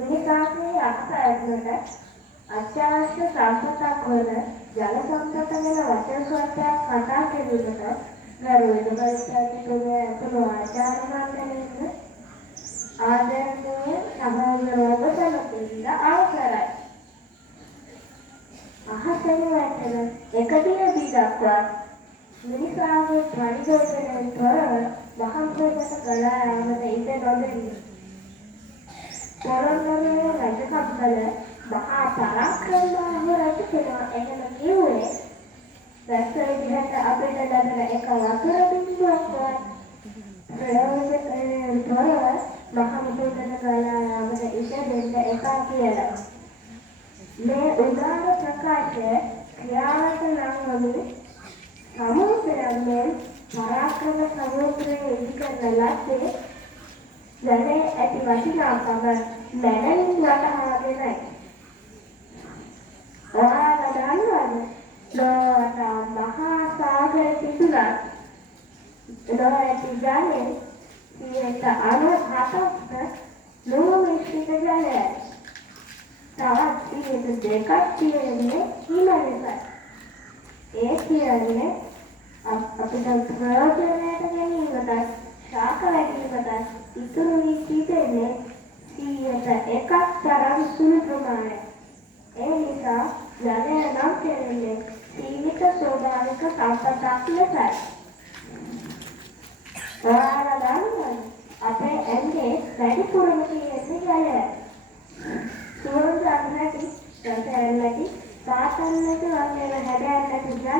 මිනිසාගේ අහස ඇතුළට අත්‍යවශ්‍ය සම්පතක් වන ජල සම්පත ගැන වචන ස්වල්පයක් කතා කිරීමට ගරුවිද පරිත්‍යාගිතුමිය ඇතුළු ආචාර්ය මණ්ඩලයෙන් ආදරණීය සහෝදරවරුන් සැලකිල්ල අවසරයි. අහසෙන් වැටෙන එකදින දීඩක්වත් මිනිසාගේ පරිදෝෂණයෙන් තොරව මහන්සියට ගලා යාමට ඉඩ නොදෙන්නේ. පොළොන්නරුවේ රජකම්බල මහා පරාක්‍රමබාහු රජ කෙනා එහෙම කිව්වේ දැස්ස විදිහට අපිට ලැබෙන එක වතුර බිඳුවක්වත් ප්‍රයෝජනයෙන් තොරව මහන්සියට ගලා යාමට ඉඩ දෙන්න එපා කියලා. මේ උදාර ප්‍රකාශය ක්‍රියාවට නංවමින් සමුද්‍රයෙන් පරාක්‍රම සමුද්‍රයේ ඉදිකරන ලද්දේ ජලයේ ඇති වටිනාකම මැනවින් වටහාගෙනයි. ඔයාලා දන්නවද ලෝවට මහා සාගර තිබුණත් ලෝ ඇති ජලයේ 97% ලෝ මිශ්‍රිත ජලයයි. තවත් 2% තියෙන්නේ හිම නිසා. ඒ කියන්නේ අපිට ප්‍රයෝජනයට ගැනීමට ශාක වැඩිවීමට ඉතුරු වී තිබෙන්නේ 100%ක් තරම් සුළු ප්‍රමාණයක්. ඒ නිසා ජලය නම් කියන්නේ සීමිත ස්වභාවික සම්පතක් ලෙසයි. ඔයාලා දන්නවද අපේ ඇඟේ වැඩිපුරම තියෙන්නේ ජලය. සුවඳ අන්නටි, රස අන්නටි, සාතන්නට වගේ හැඩයන්නට ජලය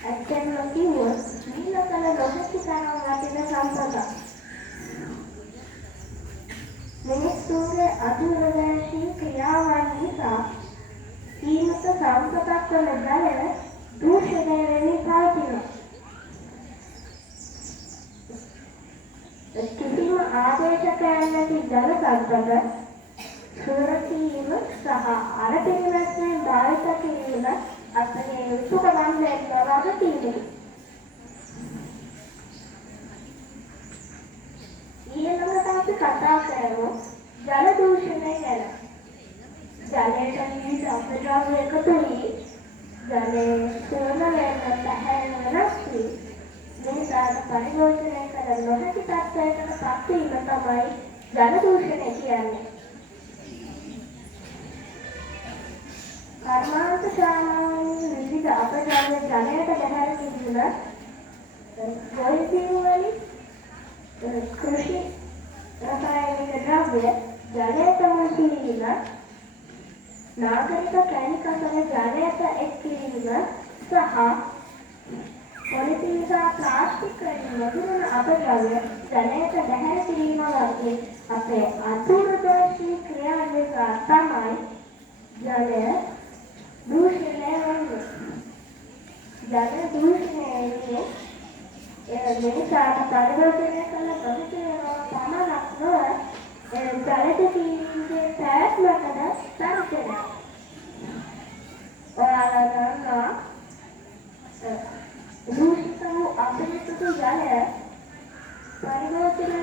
ඇත්තටම කිව්වොත් නිලකල නොහැකි තරම් වටින සම්පතක්. මිනිස්සුන්ගේ අදූරදර්ශී ක්‍රියාවන් නිසා සීමිත සම්පතක් වන ජලය දූෂණය වෙමින් පවතිනවා. කිසිම ආදේශයක් නැති ජල සම්පත සුරකීම සහ අරපිරිවෙස්යෙන් භාවිත කිරීම අපේ යුතුයකම් බව තියෙනවා. ඊළඟට අපි කතා කරමු ජල දූෂණය ගැන. ජලයට විවිධ අපද්‍රව්‍ය එකතු වී ජලයේ සුවඳ වෙන පැහැෙන වෙනස් වී මිනිසාට පරිභෝජනය කර නොහැකි තත්ත්වයකට පත් වීම තමයි ජල දූෂණය කියන්නේ. කර්මාන්ත ශාලාවේ විවිධ අපද්‍රව්‍ය ජලයට බැහැර කිරීම, පොලිසින් වලින් කෘෂි රසායනික ද්‍රව්‍ය ජලයට මුල් කිරීම, නාගරික කැණි කසල ජලයට එක් කිරීම සහ පොලිසින් සහ ප්ලාස්ටික් වලින් වතුරන අපද්‍රව්‍ය ජලයට බැහැර කිරීම වගේ අපේ අතුරුදර්ශී ක්‍රියා නිසා තමයි ජලය දූෂණය වෙන්නේ. ජල දූෂණය මිනිසාට පරිවර්තනය කළ ප්‍රතික්‍රියාව පමණක් නොව ජලද ජීවිතයේ පැවැත්මටද සැලසෙනවා. ඔයාලා දන්නවා දූෂිත වූ අපිරිසිදු ජලය පරිවර්තනය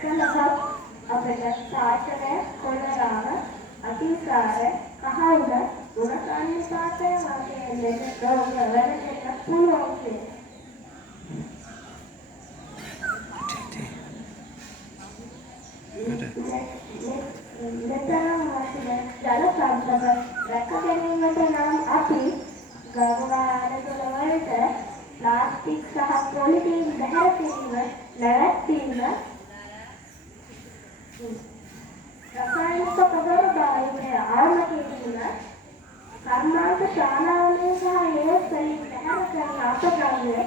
කළහොත් අපට පාචනය, කොලරාව, අතිසාර, කහවුල, ගුණකාන්විතාවය වගේ ලෙඩ රෝග වැළඳෙන්න පුළුවන් වේ. ජල සම්පත රැක ගැනීමට නම් අපි ගංගානගර වලට ප්ලාස්ටික් සහ පොලිතීන් බැහැර කිරීම නැවැත්වීම, රසායනික පොහොර භාවිතය ආරම්භ කිරීම, කර්මාන්ත ශාලාවලින් සහ ඒස් වලින් බැහැර කරන අපද්‍රව්‍ය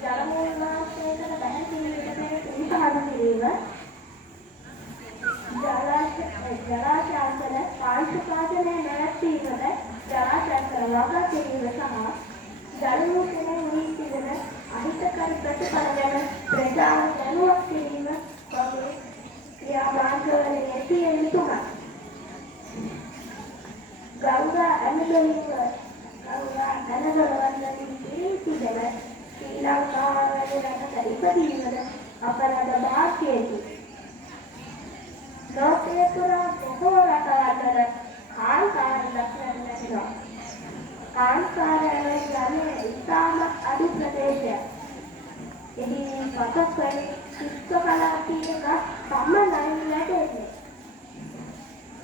ජල මූල වාස්තවයකට බැහැර කිරීමට පෙර පිළිපහළ කිරීම, ජලාශයන්වල පාංශුපාතනය නැවැත්වීමට ජලාශයන්වල වගා කිරීම සහ ජල දූෂණය වී තිබෙන අහිතකර ප්‍රතිඵල ගැන ප්‍රජාව දැනුවත් කිරීම වගේ ක්‍රියාමාර්ගවල යෙදිය යුතුයි. ගංගා ඇමෙරිකාවලින් තිබෙන ශ්‍රී ලංකාව වැනි රටක ඉපදීමට අපරාධ භාග්‍යයකි. ලෝකයේ පුරා බොහෝ රටවල් කාන්තාර දක්නට ලැබෙනවා. කාන්තාරයේ යන්නේ ඉතාමත් අඩු ප්‍රදේශයක්. එහි පතකරි ශිෂ්ටකලාපීයක පමණයි ලැබෙන්නේ.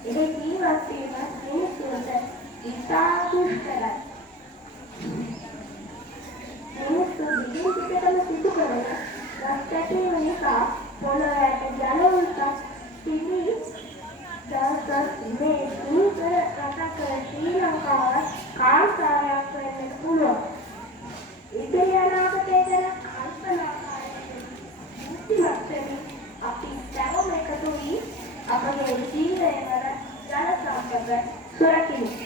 එහි ජීවත් වීම මිනිසුන්ට ඉතා දුෂ්කරයි. මිනිස්සු දිගින් දිගටම සිදු කරන රැස්කැටීම නිසා පොළොවට ජල උල්පත් තිබී දවසක් මේ සුන්දර රටක ශ්‍රී ලංකාව කාන්තාරයක් වෙන්නට පුළුවන්. ඉදිරි අනාගතය ගැන කල්පනා කරමින් බුද්ධිමත් වෙමින් අපි සැමම එකතු වී අපගේ ජීවය වන ජල සම්පත සුරකිමු.